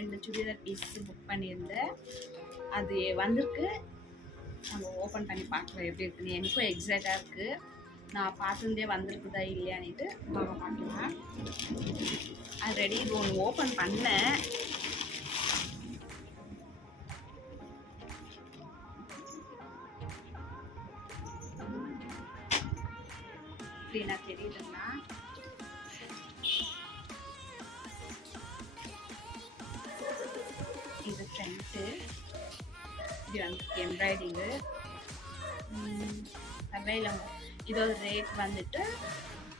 2 churidar fees book பண்ணியிருந்தேன். அது வந்திருக்கு. நம்ம ஓப்பன் பண்ணி பார்க்கலாம் எப்படி இருக்குன்னு. எனக்கும் எக்ஸைட்டாக இருக்குது. நான் பார்த்துருந்தே வந்திருக்குதா இல்லையான்னுட்டு பார்க்கலாம். ஆல்ரெடி இது ஒன்று ஓப்பன் பண்ணேன். அப்படின்னா தெரியுதுங்களா? இது ஃப்ரண்ட்டு, இது வந்து எம்ப்ராய்டிங்கு. வெயில இதோட ரேட் வந்துட்டு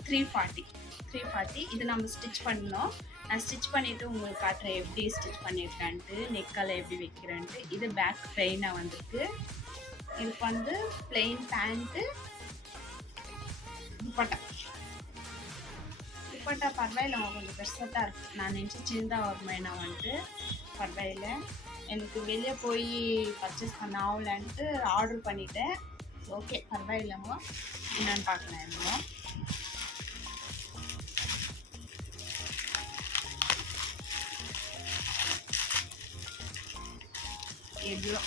340. இது நம்ம ஸ்டிச் பண்ணோம். நான் ஸ்டிச் பண்ணிவிட்டு உங்களுக்கு காட்டுறேன் எப்படி ஸ்டிச் பண்ணியிருக்கேன்ட்டு, நெக்கெல்லாம் எப்படி வைக்கிறேன்ட்டு. இது பேக் ப்ளெயினாக வந்திருக்கு. இதுக்கு வந்து ப்ளெயின் பேண்ட்டு, துப்பட்டா பரவாயில்ல, கொஞ்சம் பெருசாக தான் இருக்குது. நான் நினச்சி சின்னதாக வருமேனா வந்துட்டு பரவாயில்ல. எனக்கு வெளியே போய் பர்ச்சேஸ் பண்ண ஆகலான்ட்டு ஆர்டர் பண்ணிட்டேன். ஓகே, பரவாயில்லம்மா. என்னன்னு பார்க்கலாம். என்னமோ எவ்வளோ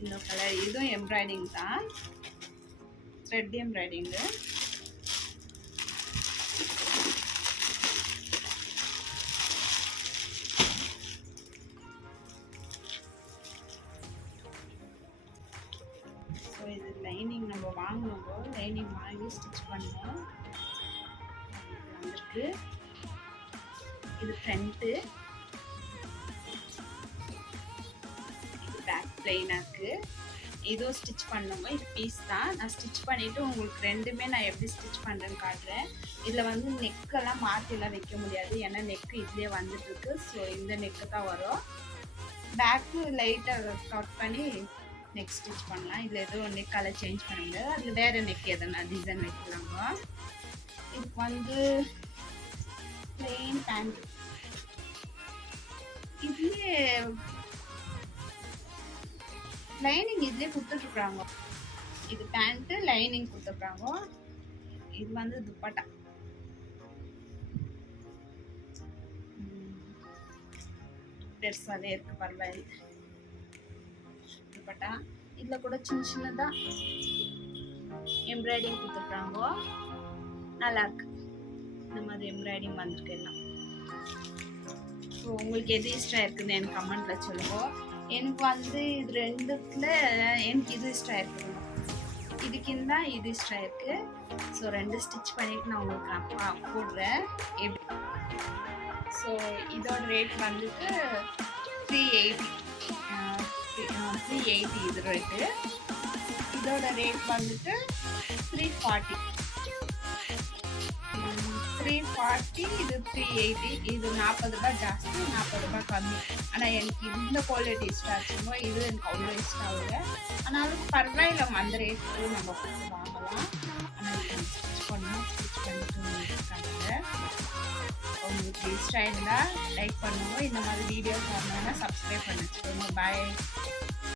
இந்த கலர், இதுவும் எம்ப்ராய்டிங் தான், த்ரெட் எம்ப்ராய்டிங்கு. ஸோ இது லைனிங் நம்ம வாங்கினோம்போ, லைனிங் வாங்கி ஸ்டிச் பண்ணோம். வந்துருக்கு. இது ஃப்ரண்ட்டு, இது பேக் ப்ளெயினாக இருக்குது. இதுவும் ஸ்டிச் பண்ணோமோ, இது பீஸ் தான். நான் ஸ்டிச் பண்ணிவிட்டு உங்களுக்கு ரெண்டுமே நான் எப்படி ஸ்டிச் பண்ணுறேன்னு காட்டுறேன். இதில் வந்து நெக்கெல்லாம் மாற்றிலாம் வைக்க முடியாது, ஏன்னா நெக்கு இதுலேயே வந்துட்டுருக்கு. ஸோ இந்த நெக்கு தான் வரும். பேக்கு லைட்டாக கட் பண்ணி நெக் ஸ்டிச் பண்ணலாம். இதில் எதுவும் நெக்கால் சேஞ்ச் பண்ண முடியாது. அதில் வேறு நெக் எதனா டிசைன் வைக்கலாங்க. இதுக்கு வந்து ப்ளெயின் பேண்ட், இதுலேயே லைனிங் இதுலேயே கொடுத்துட்ருக்குறாங்க. இது பேண்ட்டு, லைனிங் கொடுத்துருக்குறாங்க. இது வந்து துப்பட்டா. பெருசாகவே இருக்குது, பரவாயில்ல. துப்பட்டா இதில் கூட சின்ன சின்னதாக எம்ப்ராய்டிங் கொடுத்துருக்குறாங்க. நல்லாயிருக்கு. இந்த மாதிரி எம்ப்ராய்டிங் வந்திருக்கு எல்லாம். ஸோ உங்களுக்கு எது இஷ்டம் இருக்குதுன்னு எனக்கு கமெண்ட்டில் சொல்லுவோம். எனக்கு வந்து இது ரெண்டுத்தில் எனக்கு இது இஷ்டம் இருக்குதுங்க. இதுக்குன்னு தான் இது இஷ்டம் இருக்குது. ஸோ ரெண்டு ஸ்டிச் பண்ணிவிட்டு நான் உங்களுக்கு நான் போடுறேன் எப்படி. ஸோ இதோட ரேட் வந்துட்டு 380. இது ரேட்டு. இதோட ரேட் வந்துட்டு 340. இது 380. இது 40 ரூபாய் ஜாஸ்தி, 40 ரூபாய் கம்மி. ஆனால் எனக்கு இந்த குவாலிட்டி இஷ்டம் ஆச்சுங்க. இது எனக்கு அவ்வளோ இஷ்டம் ஆகல. ஆனாலும் பரவாயில்ல, அந்த ரேட்டுக்கு நம்ம வாங்கலாம். ஆனால் இது ஸ்டிச் பண்ணணும். ஸ்டிச் பண்ணிட்டு இருக்காங்க. உங்களுக்கு இஷ்டம் இருந்தால் லைக் பண்ணுவோம். இந்த மாதிரி வீடியோஸ் வரணும்னா சப்ஸ்கிரைப் பண்ணி வச்சுக்கோங்க. பாய்.